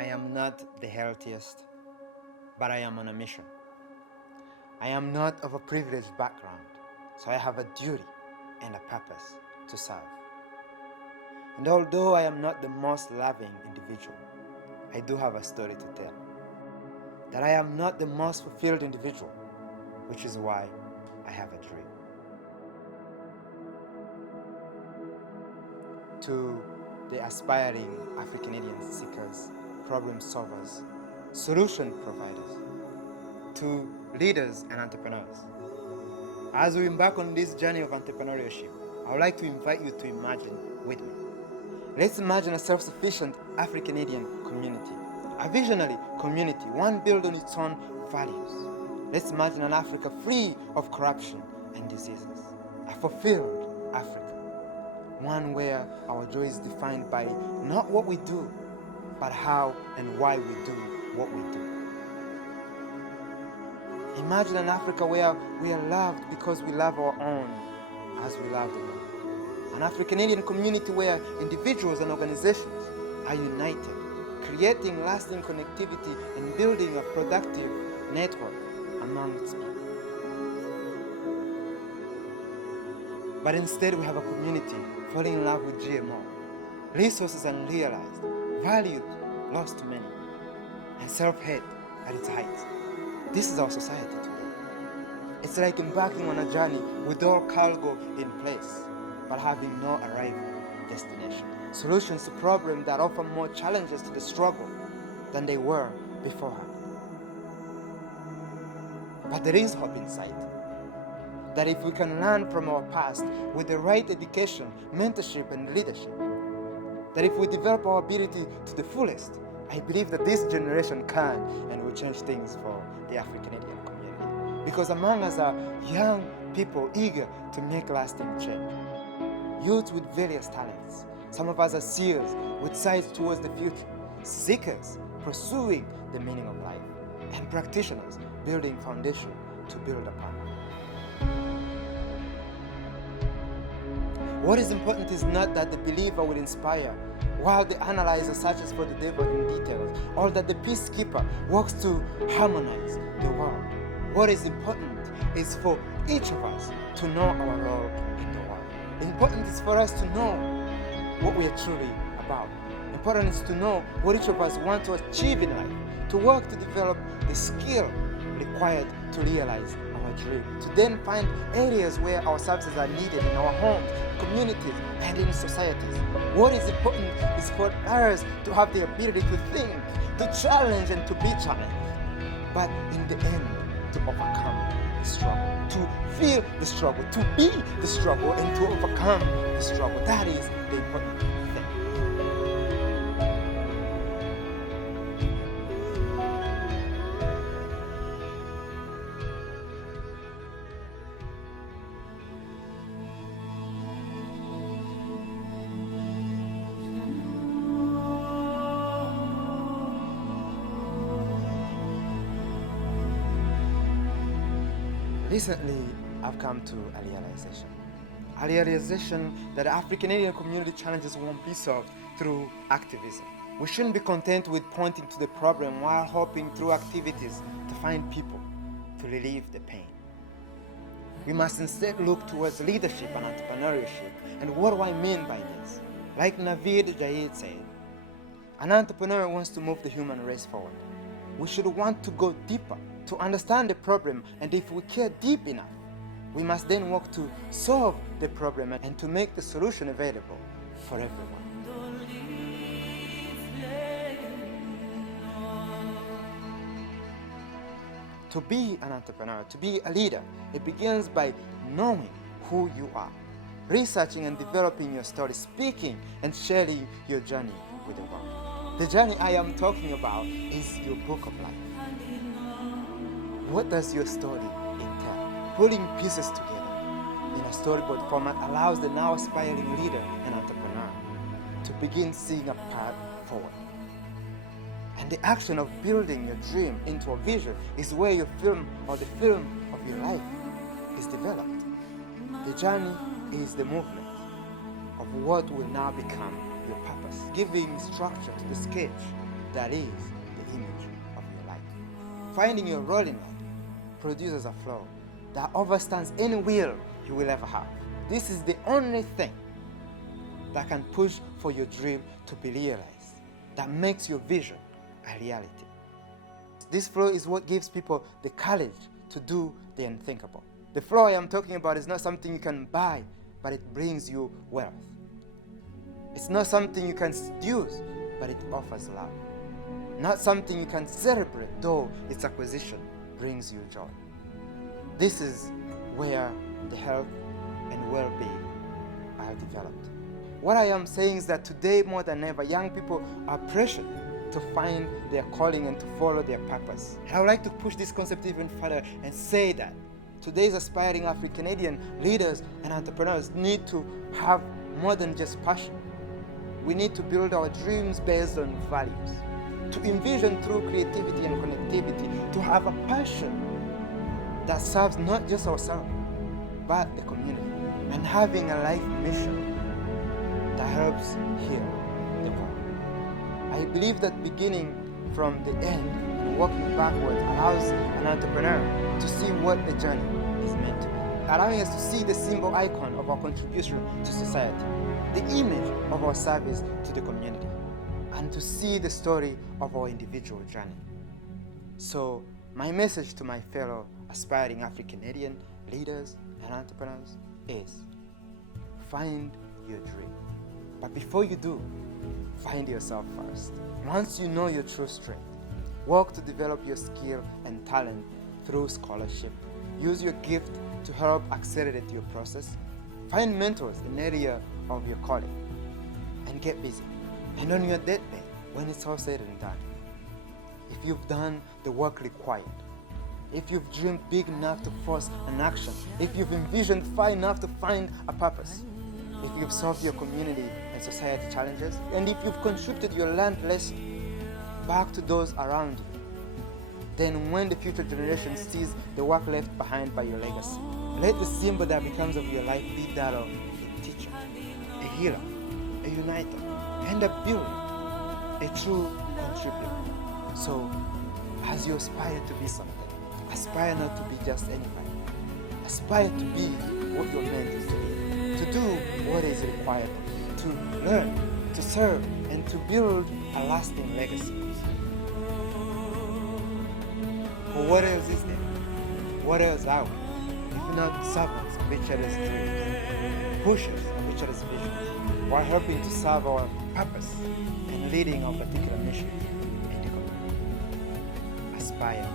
I am not the healthiest, but I am on a mission. I am not of a privileged background, so I have a duty and a purpose to serve. And although I am not the most loving individual, I do have a story to tell. That I am not the most fulfilled individual, which is why I have a dream. To the aspiring Afro-Canadian seekers, problem solvers, solution providers, to leaders and entrepreneurs. As we embark on this journey of entrepreneurship, I would like to invite you to imagine with me. Let's imagine a self-sufficient Afro-Canadian community, a visionary community, one built on its own values. Let's imagine an Africa free of corruption and diseases, a fulfilled Africa, one where our joy is defined by not what we do, but how and why we do what we do. Imagine an Africa where we are loved because we love our own as we love the world. An Afro-Canadian community where individuals and organizations are united, creating lasting connectivity and building a productive network among its people. But instead we have a community falling in love with GMO, resources unrealized, values lost to many, and self-hate at its height. This is our society today. It's like embarking on a journey with all cargo in place, but having no arrival destination. Solutions to problems that offer more challenges to the struggle than they were beforehand. But there is hope in sight. That if we can learn from our past with the right education, mentorship, and leadership, that if we develop our ability to the fullest, I believe that this generation can and will change things for the Afro-Canadian community. Because among us are young people eager to make lasting change. Youth with various talents. Some of us are seers with sights towards the future, seekers pursuing the meaning of life, and practitioners building foundation to build upon. What is important is not that the believer will inspire, while the analyzer searches for the devil in details, or that the peacekeeper works to harmonize the world. What is important is for each of us to know our role in the world. Important is for us to know what we are truly about. Important is to know what each of us want to achieve in life, to work to develop the skill required to realize our dream, to then find areas where our services are needed in our homes, communities, and in societies. What is important is for us to have the ability to think, to challenge, and to be challenged. But in the end, to overcome the struggle, to feel the struggle, to be the struggle, and to overcome the struggle. That is the important thing. Recently, I've come to a realization that the Afro-Canadian community challenges won't be solved through activism. We shouldn't be content with pointing to the problem while hoping through activities to find people to relieve the pain. We must instead look towards leadership and entrepreneurship. And what do I mean by this? Like Naveed Jaid said, an entrepreneur wants to move the human race forward. We should want to go deeper, to understand the problem, and if we care deep enough, we must then work to solve the problem and to make the solution available for everyone. To be an entrepreneur, to be a leader, it begins by knowing who you are, researching and developing your story, speaking and sharing your journey with the world. The journey I am talking about is your book of life. What does your story entail? Pulling pieces together in a storyboard format allows the now aspiring leader and entrepreneur to begin seeing a path forward. And the action of building your dream into a vision is where your film or the film of your life is developed. The journey is the movement of what will now become your purpose, giving structure to the sketch that is the image of your life. Finding your role in it produces a flow that overstands any will you will ever have. This is the only thing that can push for your dream to be realized, that makes your vision a reality. This flow is what gives people the courage to do the unthinkable. The flow I am talking about is not something you can buy, but it brings you wealth. It's not something you can seduce, but it offers love. Not something you can celebrate, though its acquisition brings you joy. This is where the health and well-being are developed. What I am saying is that today more than ever, young people are pressured to find their calling and to follow their purpose. And I would like to push this concept even further and say that today's aspiring Afro-Canadian leaders and entrepreneurs need to have more than just passion. We need to build our dreams based on values, to envision through creativity and connectivity, to have a passion that serves not just ourselves, but the community, and having a life mission that helps heal the world. I believe that beginning from the end and working backwards allows an entrepreneur to see what the journey is meant to be, allowing us to see the symbol icon of our contribution to society, the image of our service to the community, and to see the story of our individual journey. So, my message to my fellow aspiring Afro-Canadian leaders and entrepreneurs is: find your dream. But before you do, find yourself first. Once you know your true strength, work to develop your skill and talent through scholarship. Use your gift to help accelerate your process. Find mentors in the area of your calling, and get busy. And on your deathbed, when it's all said and done, if you've done the work required, if you've dreamed big enough to force an action, if you've envisioned far enough to find a purpose, if you've solved your community and society challenges, and if you've contributed your learned lesson back to those around you, then when the future generation sees the work left behind by your legacy, let the symbol that becomes of your life be that of a teacher, a healer, a uniter, and a builder, a true contributor. So, as you aspire to be something, aspire not to be just anybody. Aspire to be what you're meant to be, to do what is required of you, to learn, to serve, and to build a lasting legacy. But what else is there? What else are we? If not servants of each other's dreams, pushers of each other's visions, while helping to serve our purpose and leading our particular mission in the community. Aspire.